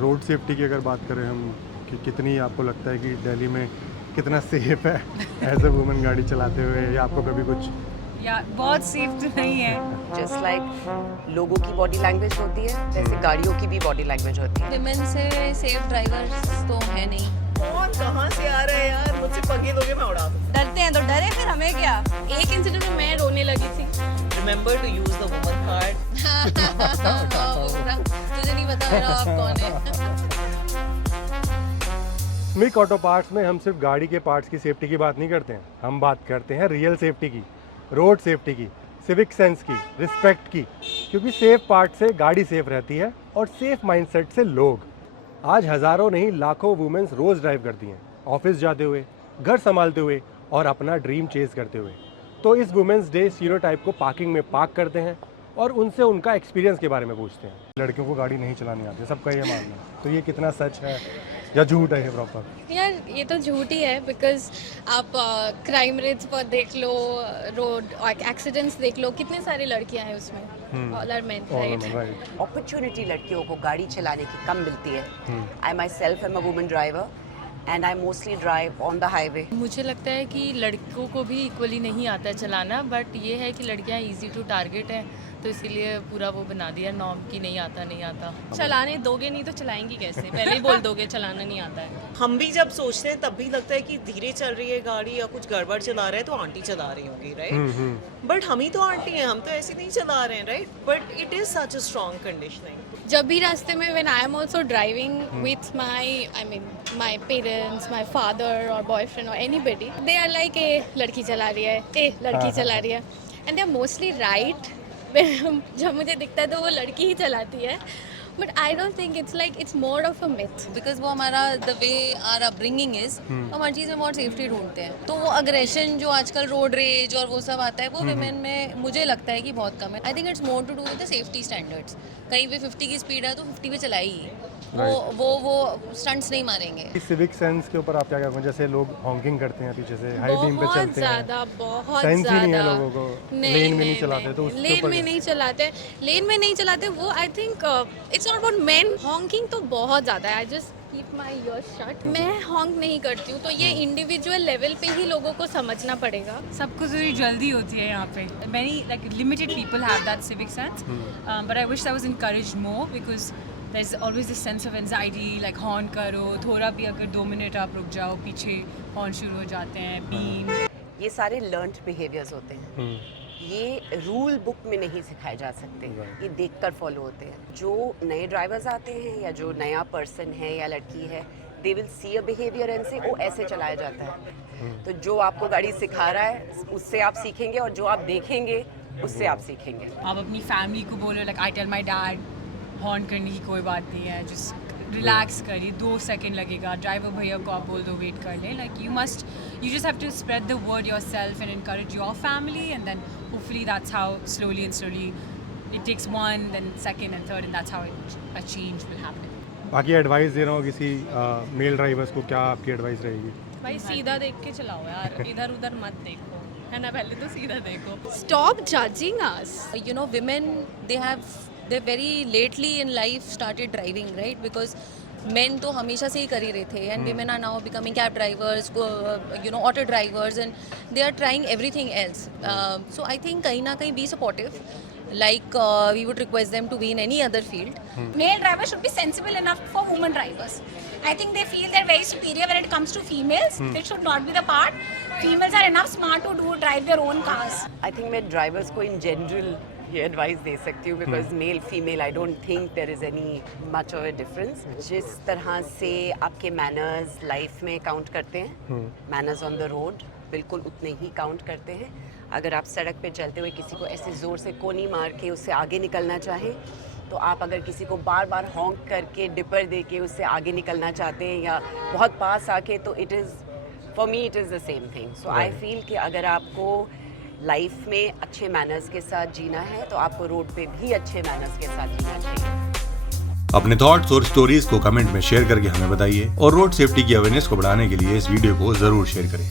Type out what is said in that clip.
Road safety की अगर बात करें हम कि कितनी आपको लगता है कि दिल्ली में कितना सेफ है एज अ वुमन गाड़ी चलाते हुए, या आपको कभी कुछ या बहुत सेफ तो नहीं है। जस्ट लाइक लोगों की बॉडी लैंग्वेज होती है वैसे गाड़ियों की भी बॉडी लैंग्वेज होती है। विमेन से सेफ ड्राइवर्स तो है नहीं। कौन कहाँ से आ रहा है यार, मुझसे पंगे दोगे मैं उड़ा दूँ। डरते हैं तो डरे, फिर हमें क्या। एक इंसिडेंट में मैं रोने लगी थी। Remember to use the woman card. तुझे नहीं पता मेरा आप कौन है। मिक ऑटो पार्ट्स में हम सिर्फ गाड़ी के पार्ट्स की सेफ्टी की बात नहीं करते हैं, हम बात करते हैं रियल सेफ्टी की, रोड सेफ्टी की, सिविक सेंस की, रिस्पेक्ट की। क्योंकि सेफ पार्ट से गाड़ी सेफ रहती है और सेफ माइंडसेट से लोग। आज हज़ारों नहीं लाखों वुमेन्स रोज़ ड्राइव करती हैं, ऑफिस जाते हुए, घर संभालते हुए और अपना ड्रीम चेज करते हुए। तो इस वुमेन्स डे स्टीरियोटाइप को पार्किंग में पार्क करते हैं और उनसे उनका एक्सपीरियंस के बारे में पूछते हैं। लड़कियों को गाड़ी नहीं चलानी आती, सबका ये मानना है। तो ये कितना सच है या झूठ है ये प्रॉपर? यार ये तो झूठ ही है, बिकॉज आप क्राइम रेट्स पर देख लो, रोड एक्सीडेंट्स देख लो, कितने सारी लड़कियां हैं उसमें, all are men, right. Opportunity लड़कियों को गाड़ी चलाने की कम मिलती है। I myself am a woman driver and I mostly drive on the highway. मुझे लगता है कि लड़कों को भी इक्वली नहीं आता है चलाना, बट ये है कि लड़कियां इजी टू टारगेट हैं, तो इसीलिए पूरा वो बना दिया नॉर्म की नहीं आता। चलाने दोगे नहीं तो चलाएंगी कैसे, पहले ही बोल दोगे चलाना नहीं आता है। हम भी जब सोचते हैं तब भी लगता है कि धीरे चल रही है गाड़ी या कुछ गड़बड़ चला रहा है तो आंटी चला रही होगी, राइट। बट हम ही तो आंटी हैं, हम तो ऐसे नहीं चला रहे हैं, right. But it is such a strong conditioning. जब भी रास्ते में when I am also driving with my parents, my father और बॉयफ्रेंड और anybody, they are like a लड़की चला रही है, ए लड़की चला रही है, and they are mostly right. जब मुझे दिखता है तो वो लड़की ही चलाती है, but I don't think it's more of a myth. Because वो हमारा the way are upbringing is, हम हर चीज़ में बहुत सेफ्टी ढूंढते हैं। तो वो अग्रेशन जो आजकल रोड रेज और वो सब आता है, वो विमेन में मुझे लगता है कि बहुत कम है। I think it's more to do with the safety standards. कहीं पे 50 की स्पीड है तो 50 पे चलाएगी, वो स्टंट्स नहीं मारेंगे। सिविक सेंस के ऊपर आप क्या कहते हैं? जैसे लोग हॉकिंग करते हैं पीछे से, हाई बीम पे बहुत चलते हैं, ज़्यादा, बहुत सेंस ही ज़्यादा नहीं है लोगों को, लेन में नहीं चलाते, तो उसके लेन ऊपर में नहीं चलाते, वो आई think it's not about main. Hawking तो बहुत ज़्यादा है। I just keep my year shut. मैं हॉन्क नहीं करती हूँ, तो ये इंडिविजुअल लेवल पे ही लोगों को समझना पड़ेगा। सबको थोड़ी जल्दी होती है यहाँ पे। Many like limited people have that civic sense, but I wish that was encouraged more because there's always this sense of anxiety, like horn करो, थोड़ा भी अगर 2 मिनट आप रुक जाओ, पीछे हॉर्न शुरू हो जाते हैं, बीम। ये सारे लर्न्ड बिहेवियर्स होते हैं, ये रूल बुक में नहीं सिखाए जा सकते, ये देखकर फॉलो होते हैं। जो नए ड्राइवर्स आते हैं या जो नया पर्सन है या लड़की है, they will see a behaviour and से ओ ऐसे चलाया जाता है। तो जो आपको गाड़ी सिखा रहा है उससे आप सीखेंगे, और जो आप देखेंगे उससे आप सीखेंगे। आप अपनी फैमिली को बोलो, like I tell my dad horn करने की कोई बात नहीं है, जस्ट रिलैक्स करिए, 2 सेकंड लगेगा, ड्राइवर भैया को आप बोल दो वेट कर लें। Like you just have to spread the word yourself and encourage your family, and then hopefully that's how slowly it takes 1 then 2nd and 3rd, and that's how a change will happen. बाकी advice दे रहा हूँ किसी mail drivers को, क्या आपकी advice रहेगी? भाई सीधा देख के चलाओ यार, इधर उधर मत देखो, है ना, पहले तो सीधा देखो। Stop judging us. You know, women, they very lately in life started driving, right? Because men तो हमेशा से ही कर ही रहे थे, and women are now becoming cab drivers, auto drivers, and they are trying everything else. So I think कहीं ना कहीं be supportive. Like we would request them to be in any other field. Male drivers should be sensible enough for women drivers. I think they feel they're very superior when it comes to females. It should not be the part. Females are enough smart to drive their own cars. I think मैं drivers को in general ये advice दे सकती हूँ, because male female I don't think there is any much of a difference. जिस तरह से आपके मैनर्स लाइफ में काउंट करते हैं, मैनर्स ऑन द रोड बिल्कुल उतने ही काउंट करते हैं। अगर आप सड़क पे चलते हुए किसी को ऐसे ज़ोर से कोनी मार के उससे आगे निकलना चाहें, तो आप अगर किसी को बार बार हॉन्क करके डिपर दे के उससे आगे निकलना चाहते हैं या बहुत पास आके, तो it is for me it is the same thing. So I feel कि अगर आपको लाइफ में अच्छे मैनर्स के साथ जीना है तो आपको रोड पे भी अच्छे मैनर्स के साथ जीना चाहिए। अपने थॉट्स और स्टोरीज को कमेंट में शेयर करके हमें बताइए, और रोड सेफ्टी की अवेयरनेस को बढ़ाने के लिए इस वीडियो को जरूर शेयर करें।